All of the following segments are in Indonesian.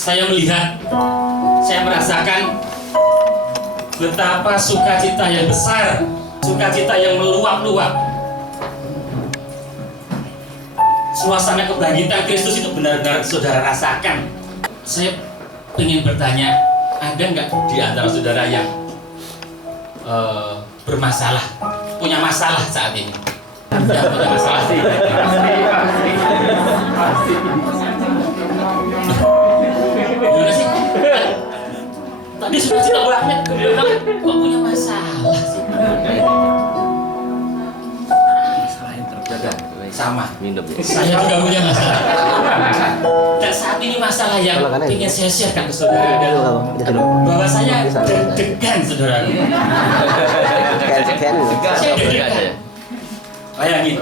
saya melihat, saya merasakan betapa sukacita yang besar, sukacita yang meluap-luap. Suasana kebangkitan Kristus itu benar-benar saudara rasakan. Saya ingin bertanya, ada nggak di antara saudara yang bermasalah, punya masalah saat ini? Yang punya masalah sih. Pasti. Gimana sih? Tadi sudah cerita banget, kok punya masalah sih? Masalah yang terberat. Sama. Minum ya. Saya juga punya masalah. Dan saat ini masalah yang ingin saya sharekan ke saudara adalah bahwa saya deg-degan, saudara. Saya deg-degan. Bayangin,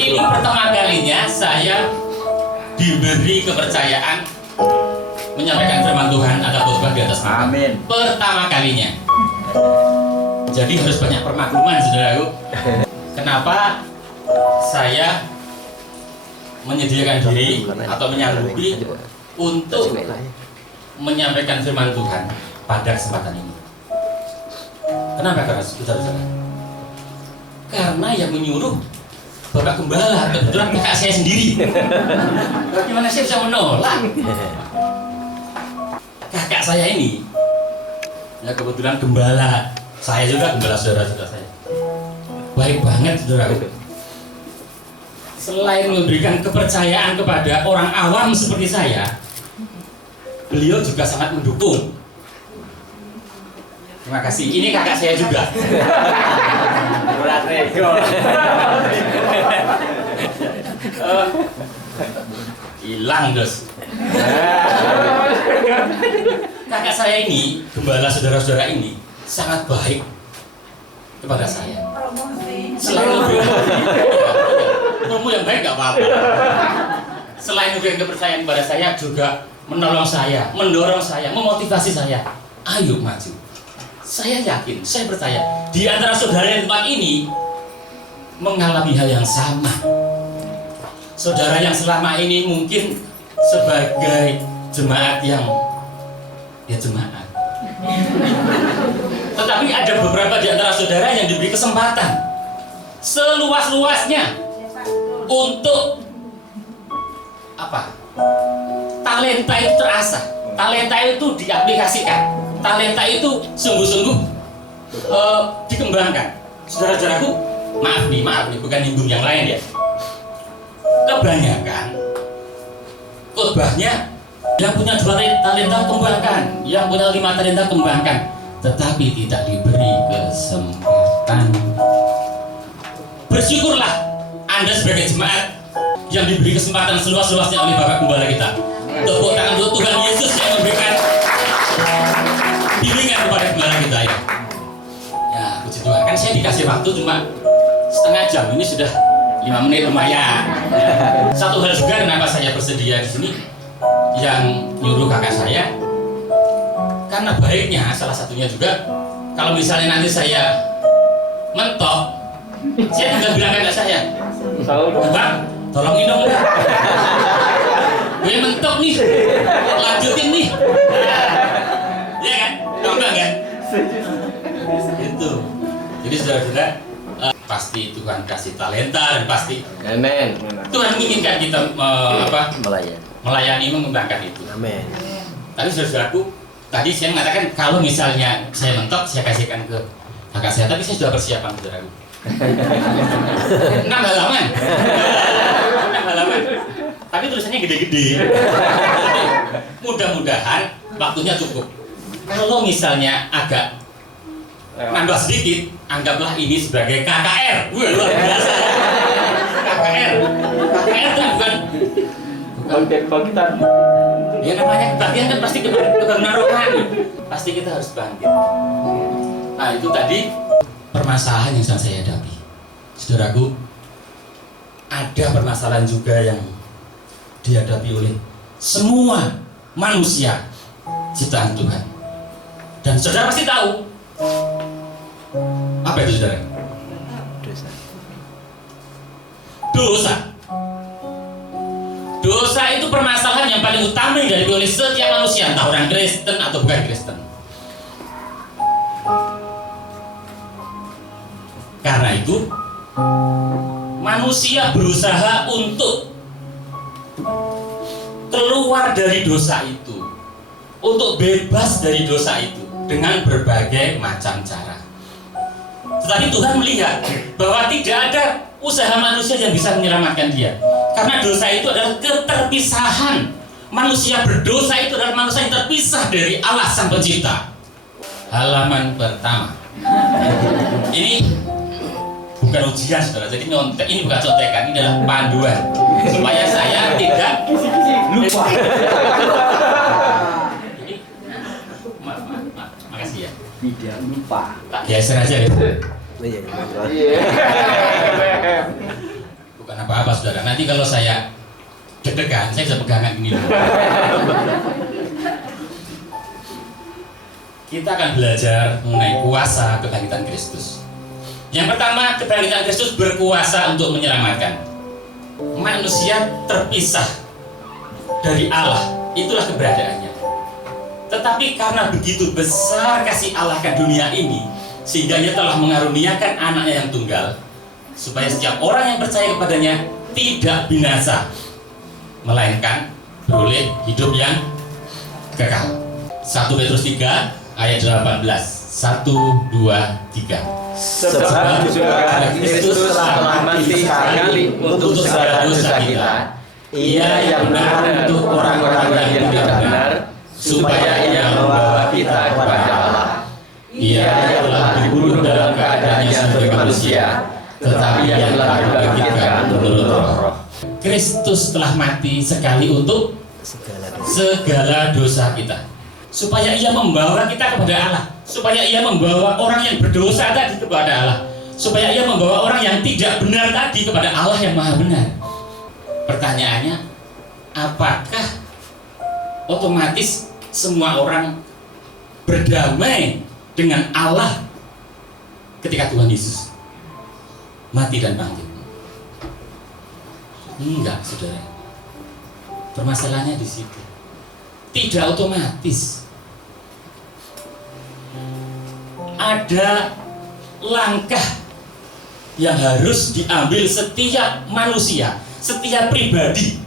ini pertama kalinya saya diberi kepercayaan menyampaikan firman Tuhan atau khotbah di atas muka. Amin. Pertama kalinya. Jadi harus banyak permakluman, saudaraku. Kenapa saya menyediakan diri atau menyanggupi untuk menyampaikan firman Tuhan pada kesempatan ini? Kenapa, saudara-saudara? Karena yang menyuruh Bapak Gembala, kebetulan kakak saya sendiri. Bagaimana saya bisa menolak? Kakak saya ini, ya kebetulan gembala. Saya juga gembala saudara-saudara saya. Baik banget, saudara. Selain memberikan kepercayaan kepada orang awam seperti saya, beliau juga sangat mendukung. Terima kasih. Ini kakak saya juga. Berat nego. Hilang, Dos. Kakak saya ini, gembala saudara-saudara ini, sangat baik kepada saya. Selain promo yang baik nggak apa-apa. Selain memberikan kepercayaan kepada saya, juga menolong saya, mendorong saya, memotivasi saya. Ayo maju. Saya yakin, saya percaya di antara saudara yang tempat ini mengalami hal yang sama. Saudara yang selama ini mungkin sebagai jemaat yang ya jemaat, tetapi ada beberapa di antara saudara yang diberi kesempatan seluas-luasnya untuk apa? Talenta itu terasah, talenta itu diaplikasikan, talenta itu sungguh-sungguh dikembangkan. Saudara-saudaraku, maaf nih, bukan nyinggung yang lain ya. Kebanyakan khotbahnya yang punya 2 talenta kembangkan, yang punya 5 talenta kembangkan, tetapi tidak diberi kesempatan. Bersyukurlah Anda sebagai jemaat yang diberi kesempatan seluas-luasnya oleh Bapak Gembala kita. Tepuk tangan untuk Tuhan Yesus yang memberikan bimbingan kepada gembala kita ya. Ya, puji Tuhan. Kan saya dikasih waktu cuma setengah jam, ini sudah 5 menit lumayan. Satu hal juga kenapa saya bersedia di sini, yang nyuruh kakak saya, karena baiknya salah satunya juga kalau misalnya nanti saya mentok, saya tinggal bilang kakak saya, Bang, tolongin dong, gue mentok nih, lanjutin nih, ya kan, gampang kan? Itu. Jadi saudara-saudara, pasti Tuhan kasih talenta dan pasti Amin. Tuhan menginginkan kita melayani, mengembangkan itu. Amin. Tapi saudaraku, tadi saya mengatakan kalau misalnya saya mentok, saya kasihkan ke kakak saya. Tapi saya sudah persiapan, saudaraku. 6 halaman. 6 halaman. Tapi tulisannya gede-gede. Mudah-mudahan waktunya cukup. Kalau misalnya agak nambah sedikit, anggaplah ini sebagai KKR. Wah, luar biasa. KKR itu bukan Kebangkitan. ya namanya kebangkitan kan pasti kebangkitan rohani. Pasti kita harus bangkit. Nah, itu tadi permasalahan yang sedang saya hadapi. Saudaraku, ada permasalahan juga yang dihadapi oleh semua manusia ciptaan Tuhan. Dan saudara pasti tahu apa itu, saudara? Dosa. Dosa. Dosa itu permasalahan yang paling utama yang dihadapi oleh setiap manusia, entah orang Kristen atau bukan Kristen. Karena itu manusia berusaha untuk keluar dari dosa itu, untuk bebas dari dosa itu dengan berbagai macam cara. Tetapi Tuhan melihat bahwa tidak ada usaha manusia yang bisa menyelamatkan dia, karena dosa itu adalah keterpisahan. Manusia berdosa itu adalah manusia yang terpisah dari Allah Sang Pencipta. Halaman pertama. Ini bukan ujian, saudara. Jadi nyontek, ini bukan contekan, ini adalah panduan supaya saya tidak lupa. Ini, makasih ya. Tidak lupa. Tak geser aja ya. Bukan apa-apa, saudara. Nanti kalau saya deg-degan, saya bisa pegangan ini loh. Kita akan belajar mengenai kuasa kebangkitan Kristus. Yang pertama, kebangkitan Kristus berkuasa untuk menyelamatkan. Manusia terpisah dari Allah, itulah keberadaannya. Tetapi karena begitu besar kasih Allah ke dunia ini, sehingga Ia telah mengaruniakan anaknya yang tunggal, supaya setiap orang yang percaya kepadanya tidak binasa, melainkan beroleh hidup yang kekal. 1 Petrus 3 ayat 18. 1, 2, 3. Sebab juga Kristus telah mati sekali untuk segala dosa kita, Ia yang benar untuk orang-orang yang tidak benar, supaya Ia membawa kita kepada Allah. Ia yang telah dibunuh dalam keadaannya sebagai manusia, tetapi yang telah dibangkitkan menurut Roh. Kristus telah mati sekali untuk segala dosa kita, supaya Ia membawa kita kepada Allah, supaya Ia membawa orang yang berdosa tadi kepada Allah, supaya Ia membawa orang yang tidak benar tadi kepada Allah yang maha benar. Pertanyaannya, apakah otomatis semua orang berdamai dengan Allah ketika Tuhan Yesus mati dan bangkit? Enggak, saudara. Permasalahannya di situ. Tidak otomatis. Ada langkah yang harus diambil setiap manusia, setiap pribadi.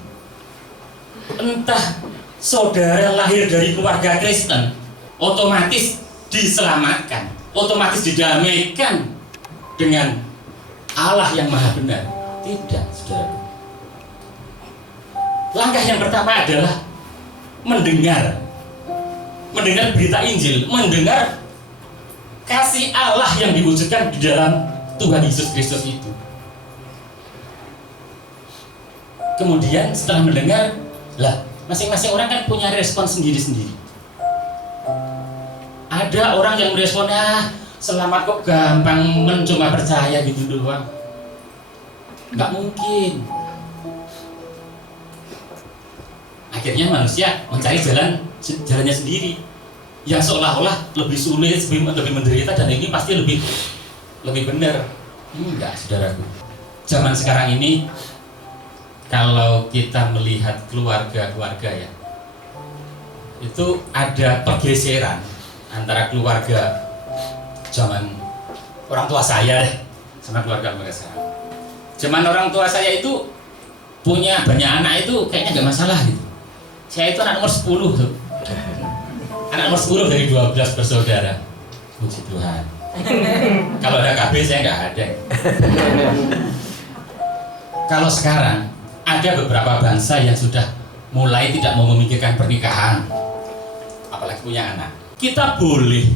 Entah saudara lahir dari keluarga Kristen, otomatis diselamatkan, otomatis didamaikan dengan Allah yang maha benar. Tidak, saudara. Langkah yang pertama adalah mendengar berita Injil, mendengar kasih Allah yang diwujudkan di dalam Tuhan Yesus Kristus itu. Kemudian setelah mendengar, lah masing-masing orang kan punya respon sendiri-sendiri. Ada orang yang meresponnya, selamat kok gampang cuma percaya gitu doang. Nggak mungkin. Akhirnya manusia mencari jalannya sendiri, yang seolah-olah lebih sulit, lebih menderita, dan ini pasti lebih benar. Enggak, saudaraku. Zaman sekarang ini, kalau kita melihat keluarga-keluarga ya, itu ada pergeseran antara keluarga zaman orang tua saya deh, sama keluarga sekarang. Zaman orang tua saya itu punya banyak anak itu kayaknya nggak masalah gitu. Saya itu anak nomor 10 tuh. Anak nomor 10 dari 12 bersaudara. Puji Tuhan. Kalau ada KB saya nggak ada. Kalau sekarang ada beberapa bangsa yang sudah mulai tidak mau memikirkan pernikahan, apalagi punya anak. Kita boleh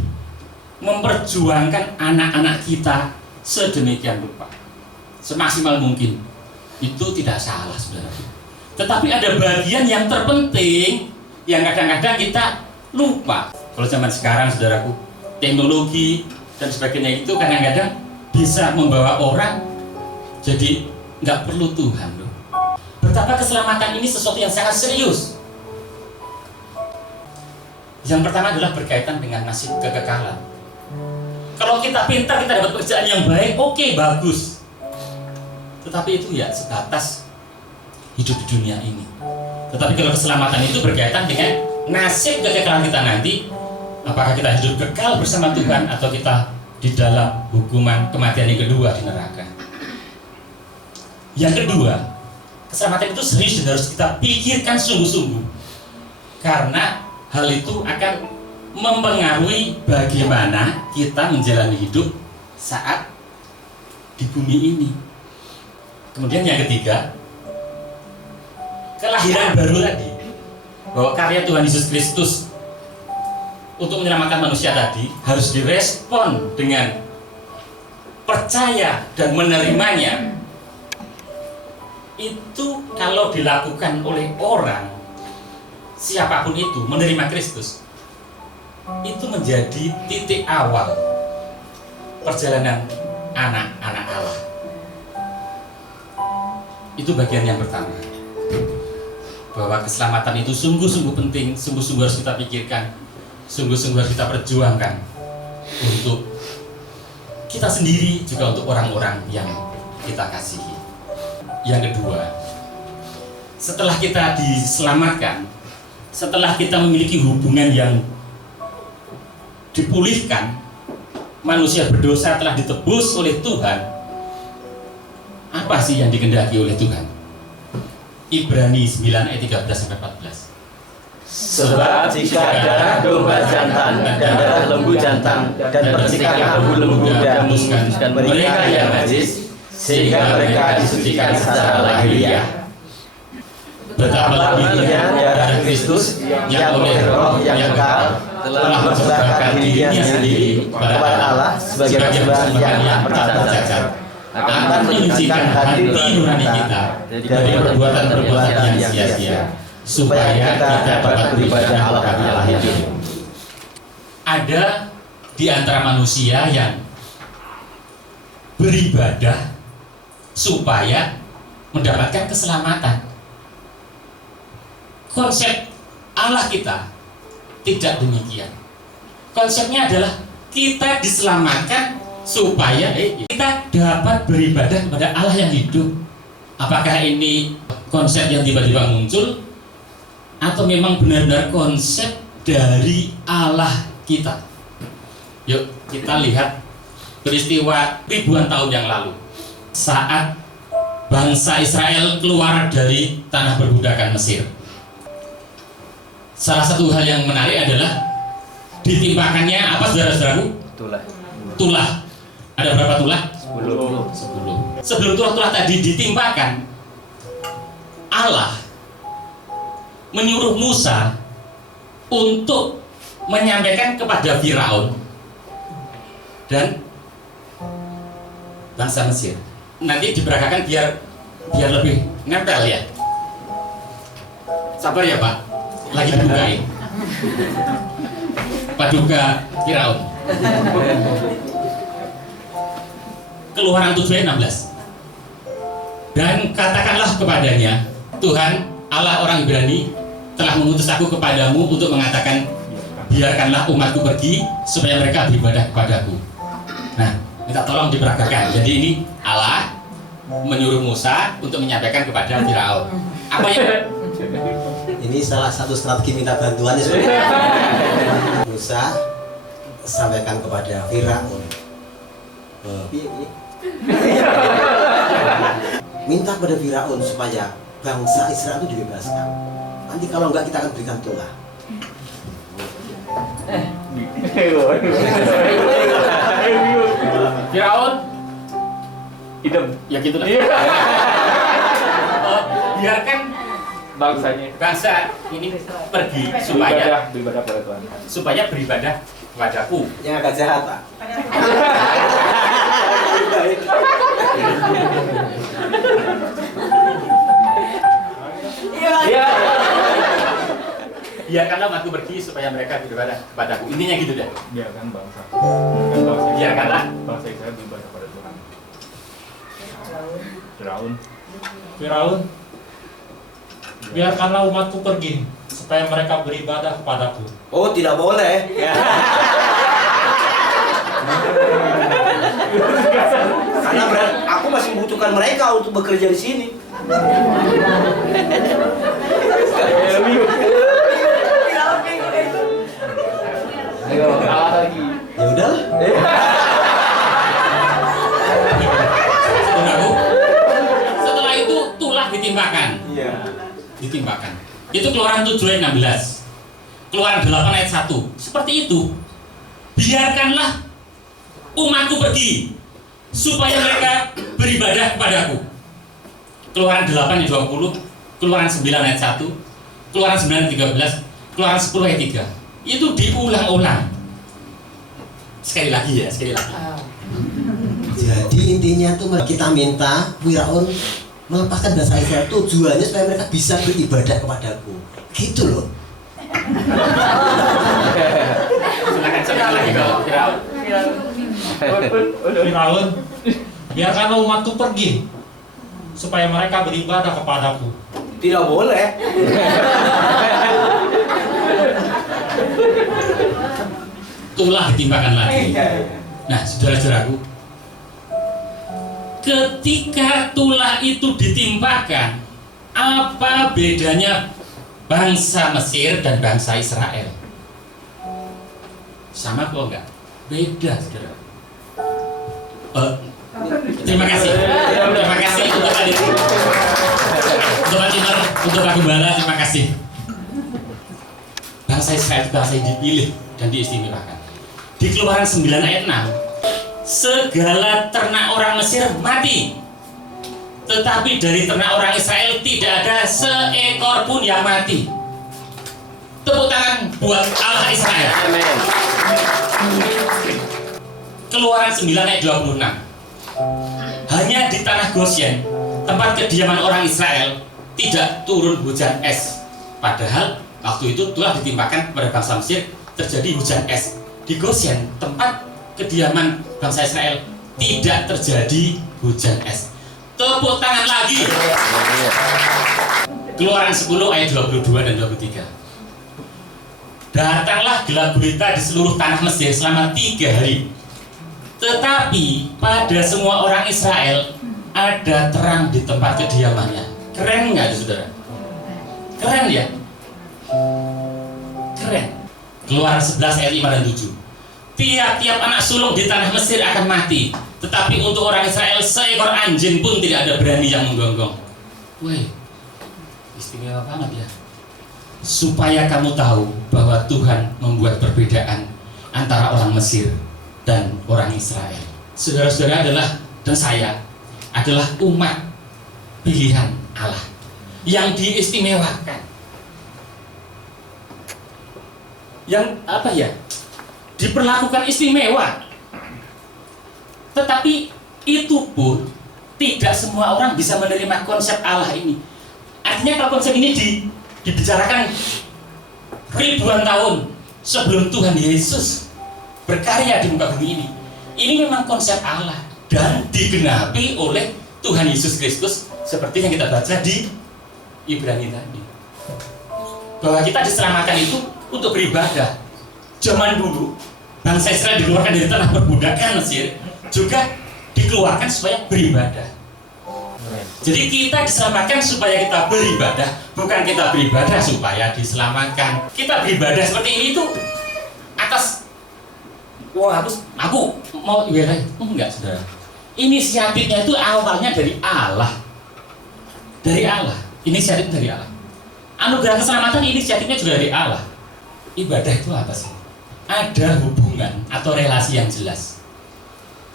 memperjuangkan anak-anak kita sedemikian rupa, semaksimal mungkin. Itu tidak salah, saudara. Tetapi ada bagian yang terpenting yang kadang-kadang kita lupa. Kalau zaman sekarang, saudaraku, teknologi dan sebagainya itu kadang-kadang bisa membawa orang jadi nggak perlu Tuhan loh. Betapa keselamatan ini sesuatu yang sangat serius. Yang pertama adalah berkaitan dengan nasib kekekalan. Kalau kita pintar, kita dapat pekerjaan yang baik, oke, bagus. Tetapi itu ya sebatas hidup di dunia ini. Tetapi kalau keselamatan itu berkaitan dengan nasib kekekalan kita nanti, apakah kita hidup kekal bersama Tuhan atau kita di dalam hukuman kematian yang kedua di neraka. Yang kedua, keselamatan itu serius dan harus kita pikirkan sungguh-sungguh, karena hal itu akan mempengaruhi bagaimana kita menjalani hidup saat di bumi ini. Kemudian yang ketiga, kelahiran baru tadi, bahwa karya Tuhan Yesus Kristus untuk menyelamatkan manusia tadi harus direspon dengan percaya dan menerimanya. Itu kalau dilakukan oleh orang, siapapun itu, menerima Kristus, itu menjadi titik awal perjalanan anak-anak Allah. Itu bagian yang pertama, bahwa keselamatan itu sungguh-sungguh penting, sungguh-sungguh harus kita pikirkan, sungguh-sungguh harus kita perjuangkan untuk kita sendiri, juga untuk orang-orang yang kita kasihi. Yang kedua, setelah kita diselamatkan, setelah kita memiliki hubungan yang dipulihkan, manusia berdosa telah ditebus oleh Tuhan. Apa sih yang dikehendaki oleh Tuhan? Ibrani 9 ayat 13-14. Sebab jika darah domba jantan dan darah lembu jantan dan percikan abu lembu muda memutuskan mereka yang najis, sehingga mereka disucikan secara lahiriah, betapa lebihnya darah Kristus yang oleh Roh yang kekal telah mempersembahkan dirinya sendiri kepada Allah sebagai persembahan yang tanpa cacat, akan menyucikan hati nurani kita dari perbuatan-perbuatan yang sia-sia, supaya kita dapat beribadah Allah yang hidup. Ada di antara manusia yang beribadah supaya mendapatkan keselamatan. Konsep Allah kita tidak demikian. Konsepnya adalah kita diselamatkan supaya kita dapat beribadah kepada Allah yang hidup. Apakah ini konsep yang tiba-tiba muncul, atau memang benar-benar konsep dari Allah kita? Yuk kita lihat peristiwa ribuan tahun yang lalu, saat bangsa Israel keluar dari tanah perbudakan Mesir. Salah satu hal yang menarik adalah ditimpakannya apa, saudara-saudaraku? Tulah. Ada berapa tulah? 10. Sebelum tulah-tulah tadi ditimpakan, Allah menyuruh Musa untuk menyampaikan kepada Firaun dan bangsa Mesir. Nanti diperagakan biar lebih nempel ya. Sabar ya Pak, lagi dibukain. Paduka Firaun. Keluaran 7 ayat 16. Dan katakanlah kepadanya, Tuhan Allah orang Ibrani telah mengutus aku kepadamu untuk mengatakan, biarkanlah umatku pergi supaya mereka beribadah kepadaku. Nah, minta tolong diperagakan. Jadi ini Allah menyuruh Musa untuk menyampaikan kepada Firaun. Apa yang ini salah satu strategi minta bantuan ya, Musa sampaikan kepada Firaun. Minta pada Firaun supaya bangsa Israel itu dibebaskan. Nanti kalau enggak kita akan berikan tulah. Firaun Idem. ya gitu lah. Biarkan bangsa ini pergi beribadah pada Tuhan. supaya beribadah kepadaku. Yang agak jahat, Pak. Biarkanlah umatku pergi supaya mereka beribadah kepadaku. Intinya gitu deh. Biarkan bangsa. Biarkanlah bangsa Israel beribadah pada Tuhan. Firaun, biarkanlah umatku pergi supaya mereka beribadah kepadaku. Oh, tidak boleh. Karena aku masih membutuhkan mereka untuk bekerja di sini. Ayo, kalah lagi. Ya udahlah. Saudaraku, setelah itu tulah ditimpakan. Iya. Ditimpakan. Itu Keluaran 7 ayat 16. Keluaran 8 ayat 1. Seperti itu. Biarkanlah umatku pergi supaya mereka beribadah kepadaku. Keluaran 8 ayat 20, Keluaran 9 ayat 1, Keluaran 9 ayat 13, Keluaran 10 ayat 3. Itu diulang-ulang. Sekali lagi ya, sekali lagi. Jadi intinya tuh kita minta Firaun melepaskan bangsa Israel, tujuannya supaya mereka bisa beribadah kepadaku. Gitu loh. Silakan sekali lagi kalau Firaun. Firaun, biarkanlah umatku pergi supaya mereka beribadah kepadaku. Tidak boleh. Tulah ditimpakan lagi. Nah, saudara-saudaraku, ketika tulah itu ditimpakan, apa bedanya bangsa Mesir dan bangsa Israel? Sama kok enggak? Beda, saudara. Terima kasih. Terima kasih untuk tadi. Untuk Pak Timur, untuk Pak Gembala, terima kasih. Bangsa Israel itu bangsa yang dipilih dan diistimewakan. Di Keluaran 9 ayat 6, segala ternak orang Mesir mati, tetapi dari ternak orang Israel tidak ada seekor pun yang mati. Tepuk tangan buat Allah Israel. Amin. Keluaran 9 ayat 26. Hanya di tanah Gosyen, tempat kediaman orang Israel, tidak turun hujan es. Padahal waktu itu telah ditimpakan kepada bangsa Mesir terjadi hujan es. Di Gosyen, tempat kediaman bangsa Israel, tidak terjadi hujan es. Tepuk tangan lagi. Keluaran 10 ayat 22 dan 23. Datanglah gelap gulita di seluruh tanah Mesir selama 3 hari. Tetapi pada semua orang Israel ada terang di tempat kediamannya. Keren nggak itu, saudara? Keren ya? Keren. Keluaran 11 ayat 5 dan 7. Tiap-tiap anak sulung di tanah Mesir akan mati, tetapi untuk orang Israel seekor anjing pun tidak ada berani yang menggonggong. Wih, istimewa banget ya. Supaya kamu tahu bahwa Tuhan membuat perbedaan antara orang Mesir dan orang Israel. Saudara-saudara adalah, dan saya adalah umat pilihan Allah yang diistimewakan, yang apa ya, diperlakukan istimewa. Tetapi itu pun tidak semua orang bisa menerima konsep Allah ini. Artinya kalau konsep ini dibicarakan ribuan tahun sebelum Tuhan Yesus berkarya di muka bumi ini memang konsep Allah dan digenapi oleh Tuhan Yesus Kristus seperti yang kita baca di Ibrani tadi, bahwa kita diselamatkan itu untuk beribadah. Zaman dulu bangsa Israel dikeluarkan dari tanah perbudakan Mesir juga dikeluarkan supaya beribadah. Jadi kita diselamatkan supaya kita beribadah, bukan kita beribadah supaya diselamatkan. Kita beribadah seperti ini tuh atas, wah aku mau ibadah. Enggak, saudara. Inisiatifnya itu awalnya dari Allah. Dari Allah. Inisiatif dari Allah. Anugerah keselamatan inisiatifnya juga dari Allah. Ibadah itu apa sih? Ada hubungan atau relasi yang jelas.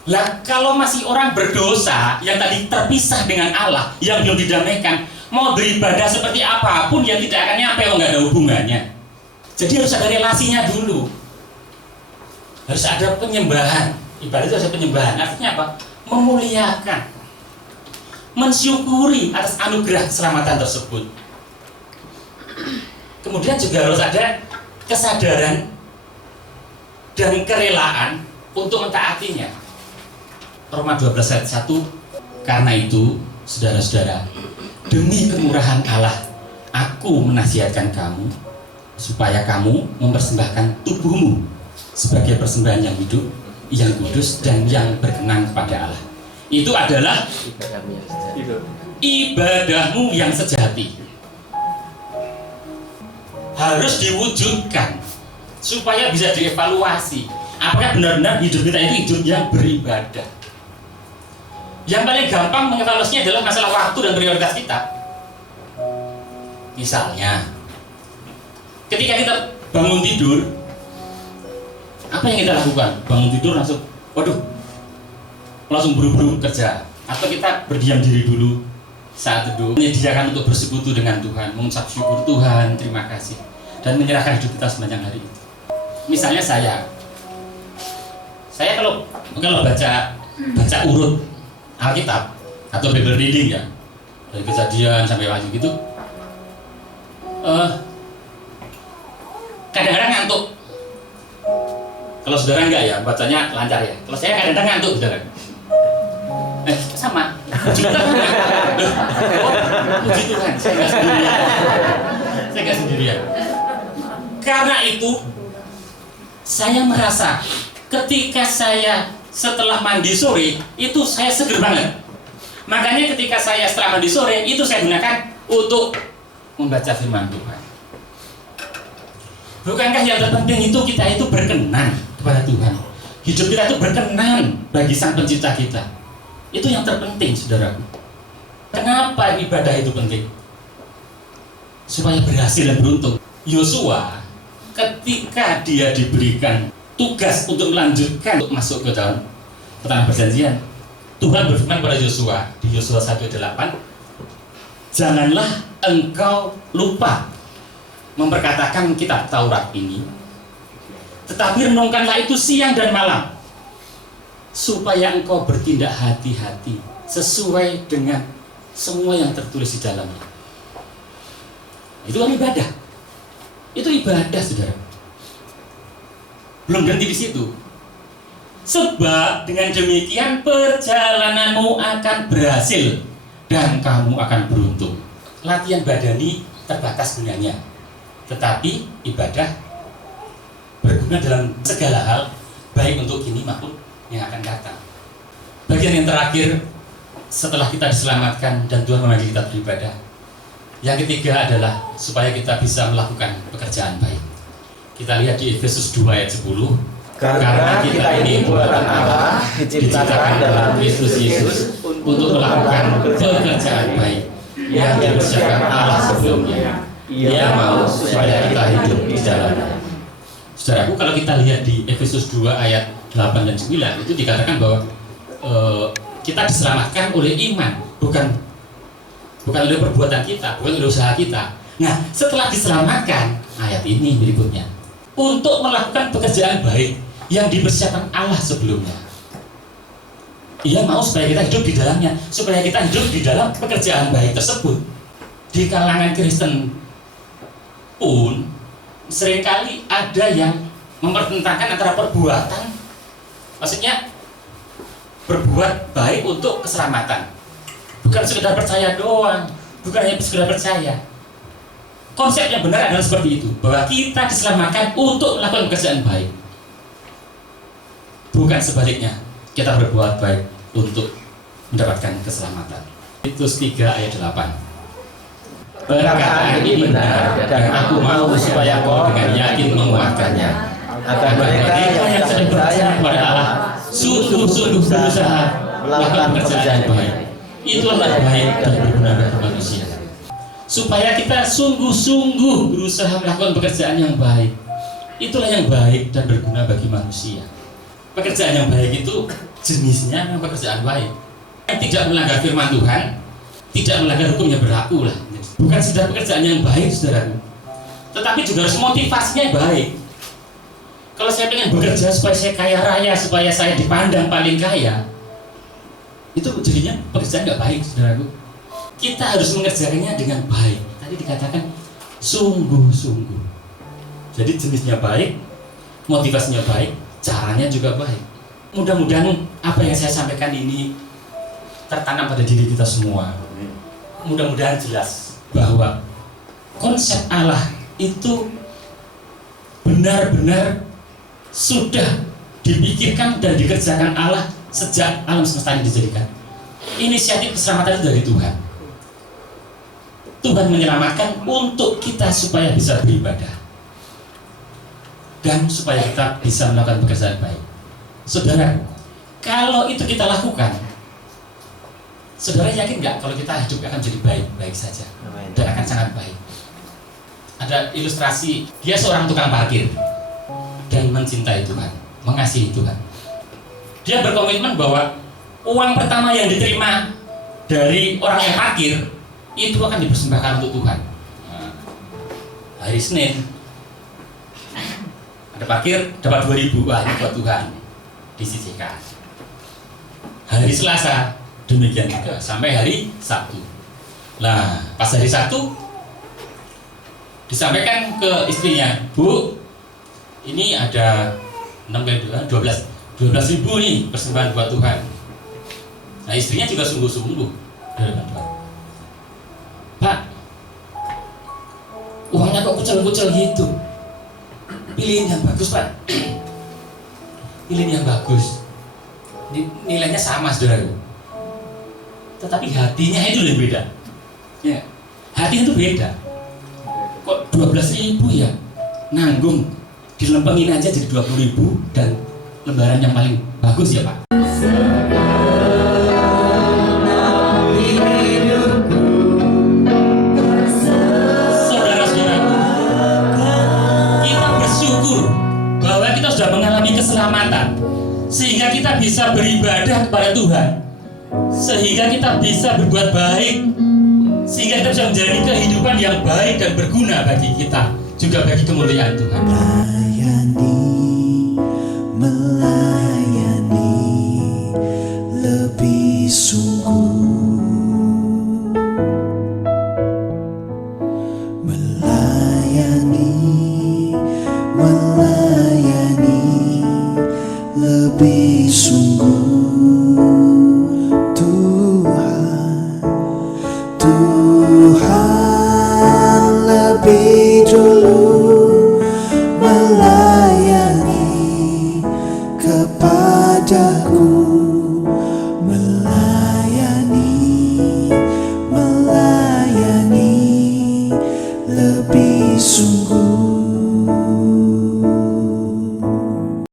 Lah kalau masih orang berdosa yang tadi terpisah dengan Allah, yang belum didamaikan, mau beribadah seperti apapun yang tidak akan nyampe, nggak ada hubungannya. Jadi harus ada relasinya dulu. Harus ada penyembahan. Ibadah itu harus ada penyembahan. Artinya apa? Memuliakan, mensyukuri atas anugerah keselamatan tersebut. Kemudian juga harus ada kesadaran dan kerelaan untuk mentaatinya. Roma 12 ayat 1. Karena itu, saudara-saudara, demi kemurahan Allah, aku menasihatkan kamu supaya kamu mempersembahkan tubuhmu sebagai persembahan yang hidup, yang kudus, dan yang berkenan kepada Allah. Itu adalah ibadahmu yang sejati. harus diwujudkan supaya bisa dievaluasi apakah benar-benar hidup kita itu hidup yang beribadah. Yang paling gampang mengevaluasinya adalah masalah waktu dan prioritas kita. Misalnya, ketika kita bangun tidur, apa yang kita lakukan? Bangun tidur langsung, waduh, langsung buru-buru kerja. Atau kita berdiam diri dulu saat teduh, menyediakan untuk bersekutu dengan Tuhan, mengucap syukur Tuhan, terima kasih, dan menyerahkan hidup kita sepanjang hari itu. Misalnya saya kalau baca urut Alkitab atau Bible reading ya, dari Kejadian sampai Wahyu gitu, kadang-kadang ngantuk. Kalau saudara enggak ya, bacanya lancar ya. Kalau saya kadang-kadang ngantuk, saudara. Sama. Puji Tuhan. Puji Tuhan, saya nggak sendirian. Karena itu, saya merasa ketika saya setelah mandi sore, itu saya seger banget. Makanya ketika saya setelah mandi sore, itu saya gunakan untuk membaca firman Tuhan. Bukankah yang terpenting itu kita itu berkenan kepada Tuhan? Hidup kita itu berkenan bagi Sang Pencipta kita. Itu yang terpenting, saudaraku. Kenapa ibadah itu penting? Supaya berhasil dan beruntung. Yosua ketika dia diberikan tugas untuk melanjutkan untuk masuk ke dalam tanah perjanjian, Tuhan berfirman pada Yosua di Yosua 1:8, janganlah engkau lupa memperkatakan kitab Taurat ini, tetapi renungkanlah itu siang dan malam, supaya engkau bertindak hati-hati sesuai dengan semua yang tertulis di dalamnya. Itu kan ibadah. Itu ibadah, saudara. Belum berhenti di situ. Sebab dengan demikian perjalananmu akan berhasil dan kamu akan beruntung. Latihan badani terbatas gunanya, tetapi ibadah berguna dalam segala hal, baik untuk kini maupun yang akan datang. Bagian yang terakhir setelah kita diselamatkan dan Tuhan memanggil kita beribadah, yang ketiga adalah supaya kita bisa melakukan pekerjaan baik. Kita lihat di Efesus 2 ayat 10, karena kita ini buatan Allah, diciptakan dalam Kristus Yesus untuk melakukan pekerjaan baik yang dipersiapkan Allah sebelumnya. Ia mau supaya kita hidup di dalamnya. Saudaraku, kalau kita lihat di Efesus 2 ayat 8 dan 9, itu dikatakan bahwa kita diselamatkan oleh iman, bukan oleh perbuatan kita, bukan oleh usaha kita. Nah, setelah diselamatkan, ayat ini berikutnya, untuk melakukan pekerjaan baik yang dipersiapkan Allah sebelumnya. Ia mau supaya kita hidup di dalamnya, supaya kita hidup di dalam pekerjaan baik tersebut. Di kalangan Kristen pun seringkali ada yang mempertentangkan antara perbuatan, maksudnya berbuat baik untuk keselamatan, bukan sekedar percaya doang, bukan hanya sekedar percaya. Konsep yang benar adalah seperti itu, bahwa kita diselamatkan untuk melakukan pekerjaan baik, bukan sebaliknya, kita berbuat baik untuk mendapatkan keselamatan. Titus 3 ayat 8. Perkataan ini benar, dan aku mau supaya kau dengan yakin menguatkannya, agar mereka yang sedang percaya kepada Allah sungguh-sungguh berusaha melakukan pekerjaan baik. Itulah baik dan berguna bagi manusia. Supaya kita sungguh-sungguh berusaha melakukan pekerjaan yang baik. Itulah yang baik dan berguna bagi manusia. Pekerjaan yang baik itu jenisnya memang pekerjaan baik, yang tidak melanggar firman Tuhan, tidak melanggar hukum yang berlaku lah. Bukan sekedar pekerjaan yang baik, saudaraku, tetapi juga harus motivasinya yang baik. Kalau saya pengen bekerja supaya saya kaya raya, supaya saya dipandang paling kaya, itu jadinya pekerjaan nggak baik, saudaraku. Kita harus mengerjakannya dengan baik. Tadi dikatakan sungguh-sungguh. Jadi jenisnya baik, motivasinya baik, caranya juga baik. Mudah-mudahan apa yang saya sampaikan ini tertanam pada diri kita semua. Mudah-mudahan jelas bahwa konsep Allah itu benar-benar sudah dipikirkan dan dikerjakan Allah sejak alam semesta ini dijadikan. Inisiatif keselamatan itu dari Tuhan. Tuhan menyelamatkan untuk kita supaya bisa beribadah dan supaya kita bisa melakukan pekerjaan baik. Saudara, kalau itu kita lakukan, saudara yakin nggak kalau kita hidup akan jadi baik-baik saja dan akan sangat baik? Ada ilustrasi, dia seorang tukang parkir dan mencintai Tuhan, mengasihi Tuhan. Dia berkomitmen bahwa uang pertama yang diterima dari orang yang parkir itu akan dipersembahkan untuk Tuhan. Nah, hari Senin ada parkir dapat 2.000, wah ini buat Tuhan, disisihkan. Hari Selasa demikian juga sampai hari Sabtu. Nah, pas hari Sabtu disampaikan ke istrinya, Bu, ini ada 12.000 nih persembahan buat Tuhan. Nah, istrinya juga sungguh-sungguh dalam Tuhan. Pak, uangnya kok kucel-kucel gitu? Pilihin yang bagus, Pak. Pilihin yang bagus. Nilainya sama, saudara. Tetapi hatinya itu lebih beda. Ya, hatinya itu beda. Kok 12.000 ya? Nanggung, dilempengin aja jadi 20.000 dan lembaran yang paling bagus ya, Pak. Saudara-saudaraku, kita bersyukur bahwa kita sudah mengalami keselamatan sehingga kita bisa beribadah kepada Tuhan, sehingga kita bisa berbuat baik, sehingga kita bisa menjalani kehidupan yang baik dan berguna bagi kita, juga bagi kemuliaan Tuhan. Melayani lebih sungguh, melayani lebih sungguh. Tuhan lebih dulu melayani kepadaku.